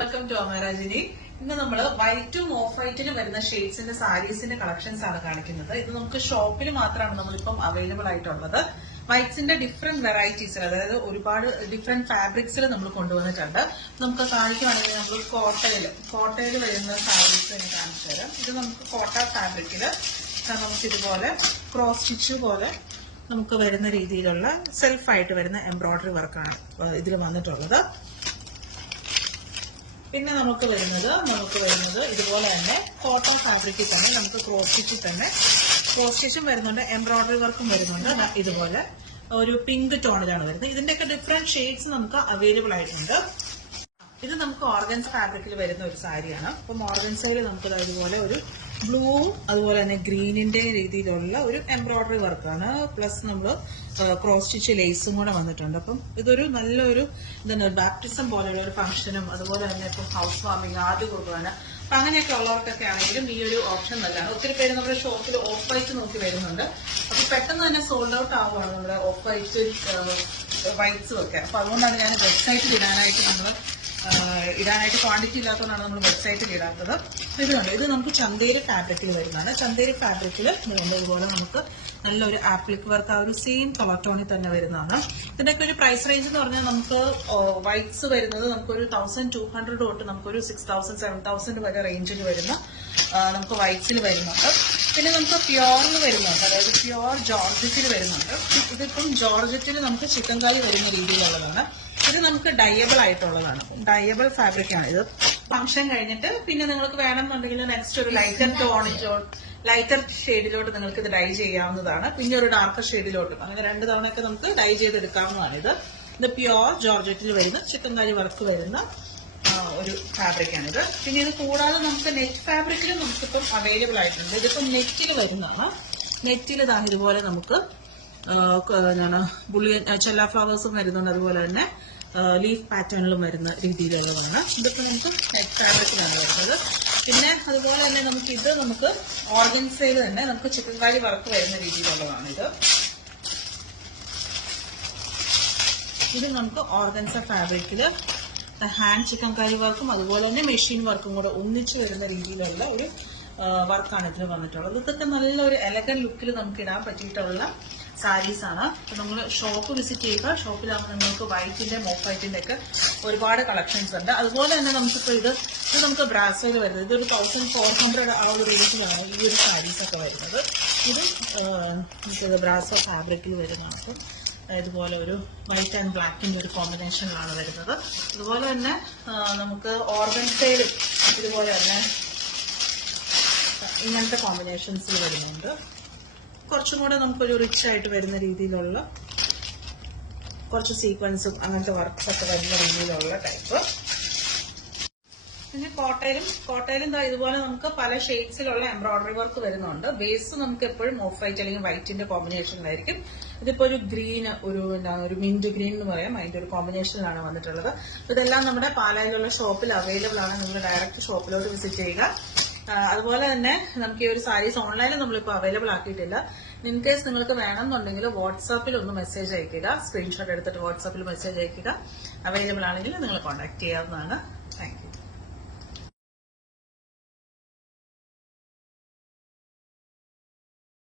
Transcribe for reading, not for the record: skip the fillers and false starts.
Welcome to അമരാജിനി. ഇന്ന് നമ്മൾ വൈറ്റും ഓഫ് വൈറ്റിലും വരുന്ന ഷെയ്ഡ്സിന്റെ സാരീസിന്റെ കളക്ഷൻസ് ആണ് കാണിക്കുന്നത്. ഇത് നമുക്ക് ഷോപ്പിൽ മാത്രമാണ് നമ്മളിപ്പം അവൈലബിൾ ആയിട്ടുള്ളത്. വൈറ്റ്സിന്റെ ഡിഫറെന്റ് വെറൈറ്റീസിൽ, അതായത് ഒരുപാട് ഡിഫറെന്റ് ഫാബ്രിക്സിൽ നമ്മൾ കൊണ്ടുവന്നിട്ടുണ്ട്. നമുക്ക് കാണിക്കുവാണെങ്കിൽ നമ്മൾ കോട്ടയിൽ വരുന്ന സാരീസ് ഞാൻ കാണിച്ചു തരാം. ഇത് നമുക്ക് കോട്ട ഫാബ്രിക്കില് നമുക്ക് ഇതുപോലെ ക്രോസ് സ്റ്റിച്ച് പോലെ നമുക്ക് വരുന്ന രീതിയിലുള്ള സെൽഫായിട്ട് വരുന്ന എംബ്രോയിഡറി വർക്കാണ് ഇതിൽ വന്നിട്ടുള്ളത്. പിന്നെ നമുക്ക് വരുന്നത് ഇതുപോലെ തന്നെ കോട്ടൺ ഫാബ്രിക്കിൽ തന്നെ നമുക്ക് ക്രോസ് സ്റ്റിച്ചും വരുന്നുണ്ട്, എംബ്രോയിഡറി വർക്കും വരുന്നുണ്ട്. ഇതുപോലെ ഒരു പിങ്ക് ടോണിലാണ് വരുന്നത്. ഇതിന്റെയൊക്കെ ഡിഫറെന്റ് ഷെയ്ഡ്സ് നമുക്ക് അവൈലബിൾ ആയിട്ടുണ്ട്. ഇത് നമുക്ക് ഓർഗൻസ് ഫാബ്രിക്കിൽ വരുന്ന ഒരു സാരിയാണ്. അപ്പം ഓർഗൻസയിൽ നമുക്ക് ഇതുപോലെ ഒരു ബ്ലൂവും അതുപോലെ തന്നെ ഗ്രീനിന്റെ രീതിയിലുള്ള ഒരു എംബ്രോയിഡറി വർക്കാണ്. പ്ലസ് നമ്മൾ ക്രോസ് സ്റ്റിച്ച് ലേസും കൂടെ വന്നിട്ടുണ്ട്. അപ്പം ഇതൊരു നല്ലൊരു ബാപ്റ്റിസം പോലെയുള്ള ഒരു ഫംഗ്ഷനും അതുപോലെ തന്നെ ഇപ്പം ഹൗസ് വാമിങ്, ആദ്യ കുർബാന, അപ്പൊ അങ്ങനെയൊക്കെ ഉള്ളവർക്കൊക്കെ ആണെങ്കിലും ഈ ഒരു ഓപ്ഷൻ നല്ലതാണ്. ഒത്തിരി പേര് നമ്മുടെ ഷോപ്പിൽ ഓഫ് വൈറ്റ് നോക്കി വരുന്നുണ്ട്. അപ്പൊ പെട്ടെന്ന് തന്നെ സോൾഡ് ഔട്ട് ആവുകയാണ് നമ്മുടെ ഓഫ് വൈറ്റ്സും ഒക്കെ. അപ്പൊ അതുകൊണ്ടാണ് ഞാൻ വെബ്സൈറ്റിൽ ഇടാനായിട്ട് ക്വാണ്ടിറ്റി ഇല്ലാത്തതുകൊണ്ടാണ് നമ്മൾ വെബ്സൈറ്റിൽ ഇടാത്തത്. ഇതുണ്ട്, ഇത് നമുക്ക് ചന്തേരി ഫാബ്രിക്കിൽ വരുന്നതാണ്. ചന്തേരി ഫാബ്രിക്കിൽ ഇതുപോലെ നമുക്ക് നല്ലൊരു ആപ്ലിക് വർക്ക് ആ ഒരു സെയിം കളർ ടോണിൽ തന്നെ വരുന്നതാണ്. ഇതിന്റെയൊക്കെ ഒരു പ്രൈസ് റേഞ്ച് എന്ന് പറഞ്ഞാൽ നമുക്ക് വൈറ്റ്സ് വരുന്നത് നമുക്കൊരു 1200 തൊട്ട് നമുക്കൊരു 6000 7000 വരെ റേഞ്ചിൽ വരുന്ന നമുക്ക് വൈറ്റ്സിൽ വരുന്നുണ്ട്. പിന്നെ നമുക്ക് പ്യോറിൽ വരുന്നുണ്ട്, അതായത് പ്യോർ ജോർജറ്റിൽ വരുന്നുണ്ട്. ഇതിപ്പം ജോർജറ്റിൽ നമുക്ക് ചിക്കൻ കറി വരുന്ന രീതിയിലുള്ളതാണ്. ഇത് നമുക്ക് ഡയബിൾ ആയിട്ടുള്ളതാണ്, ഡയബിൾ ഫാബ്രിക് ആണ് ഇത്. ഫംഗ്ഷൻ കഴിഞ്ഞിട്ട് പിന്നെ നിങ്ങൾക്ക് വേണമെന്നുണ്ടെങ്കിൽ നെക്സ്റ്റ് ഒരു ലൈറ്റർ ഷെയ്ഡിലോട്ട് നിങ്ങൾക്ക് ഇത് ഡൈ ചെയ്യാവുന്നതാണ്. പിന്നെ ഒരു ഡാർക്കർ ഷെയ്ഡിലോട്ടും, അങ്ങനെ 2 തവണയൊക്കെ നമുക്ക് ഡൈ ചെയ്തെടുക്കാവുന്നതാണ്. ഇത് പ്യോർ ജോർജറ്റിൽ വരുന്ന ചിക്കൻ കറി വർക്ക് വരുന്ന ഒരു ഫാബ്രിക്കാണിത്. പിന്നെ ഇത് കൂടാതെ നമുക്ക് നെറ്റ് ഫാബ്രിക്കിൽ നമുക്കിപ്പം അവൈലബിൾ ആയിട്ടുണ്ട്. ഇതിപ്പം നെറ്റിൽ വരുന്നതാണ്. നെറ്റിൽ ഇതുപോലെ നമുക്ക് ബുള്ളിയൻ ചെല്ല ഫ്ലവേഴ്സും വരുന്നുണ്ട്, അതുപോലെ തന്നെ ലീഫ് പാറ്റേണിലും വരുന്ന രീതിയിലുള്ളതാണ്. ഇതൊക്കെ നമുക്ക് നെറ്റ് ഫാബ്രിക്കിലാണ് വരുന്നത്. പിന്നെ അതുപോലെ തന്നെ നമുക്ക് ഓർഗൻസയിൽ തന്നെ നമുക്ക് ചിക്കൻ കറി വർക്ക് വരുന്ന രീതിയിലുള്ളതാണ്. ഇത് നമുക്ക് ഓർഗൻസ ഫാബ്രിക്കില് ഹാൻഡ് ചിക്കൻ കറി വർക്കും അതുപോലെ തന്നെ മെഷീൻ വർക്കും കൂടെ ഒന്നിച്ചു വരുന്ന രീതിയിലുള്ള ഒരു വർക്കാണ് ഇതിൽ വന്നിട്ടുള്ളത്. ഇതൊക്കെ നല്ലൊരു എലഗന്റ് ലുക്കിൽ നമുക്ക് ഇടാൻ പറ്റിയിട്ടുള്ള സാരീസ് ആണ്. അപ്പൊ നമ്മൾ ഷോപ്പ് വിസിറ്റ് ചെയ്യുക. ഷോപ്പിലാകുമ്പോൾ നിങ്ങൾക്ക് വൈറ്റിന്റെ ഓഫ് വൈറ്റിന്റെ ഒക്കെ ഒരുപാട് കളക്ഷൻസ് ഉണ്ട്. അതുപോലെ തന്നെ നമുക്കിപ്പോൾ ഇത് നമുക്ക് ബ്രാസോയിൽ വരുന്നത്, ഇതൊരു 1400 ആ ഒരു റേഞ്ചിലാണ് ഈ ഒരു സാരീസ് ഒക്കെ വരുന്നത്. ഇത് ബ്രാസോ ഫാബ്രിക്കിൽ വരുന്നതാണ്. അപ്പം ഇതുപോലെ ഒരു വൈറ്റ് ആൻഡ് ബ്ലാക്കിന്റെ ഒരു കോമ്പിനേഷനിലാണ് വരുന്നത്. അതുപോലെ തന്നെ നമുക്ക് ഓർഗൻസയിലും ഇതുപോലെ തന്നെ ഇങ്ങനത്തെ കോമ്പിനേഷൻസിൽ വരുന്നുണ്ട്. കുറച്ചും കൂടെ നമുക്കൊരു റിച്ച് ആയിട്ട് വരുന്ന രീതിയിലുള്ള കുറച്ച് സീക്വൻസും അങ്ങനത്തെ വർക്ക്സ് ഒക്കെ വരുന്ന രീതിയിലുള്ള ടൈപ്പ്. പിന്നെ കോട്ടയിലും ഇതുപോലെ നമുക്ക് പല ഷെയ്ഡ്സിലുള്ള എംബ്രോയിഡറി വർക്ക് വരുന്നുണ്ട്. ബേസ് നമുക്ക് എപ്പോഴും ഓഫ് വൈറ്റ് അല്ലെങ്കിൽ വൈറ്റിന്റെ കോമ്പിനേഷനിലായിരിക്കും. ഇതിപ്പോ ഒരു ഗ്രീൻ, ഒരു മിന്റ് ഗ്രീൻ എന്ന് പറയാം, അതിന്റെ ഒരു കോമ്പിനേഷനിലാണ് വന്നിട്ടുള്ളത്. ഇതെല്ലാം നമ്മുടെ പാലായിലുള്ള ഷോപ്പിൽ അവൈലബിൾ ആണ്. നിങ്ങൾ ഡയറക്റ്റ് ഷോപ്പിലോട്ട് വിസിറ്റ് ചെയ്യുക. അതുപോലെ തന്നെ നമുക്ക് ഈ ഒരു സാരീസ് ഓൺലൈനിൽ നമ്മളിപ്പോൾ അവൈലബിൾ ആക്കിയിട്ടില്ല. ഇൻ കേസ് നിങ്ങൾക്ക് വേണമെന്നുണ്ടെങ്കിൽ വാട്സാപ്പിൽ ഒന്ന് മെസ്സേജ് അയക്കുക, സ്ക്രീൻഷോട്ട് എടുത്തിട്ട് വാട്സാപ്പിൽ മെസ്സേജ് അയക്കുക. അവൈലബിൾ ആണെങ്കിൽ നിങ്ങൾ കോൺടാക്ട് ചെയ്യാവുന്നതാണ്. Thank you.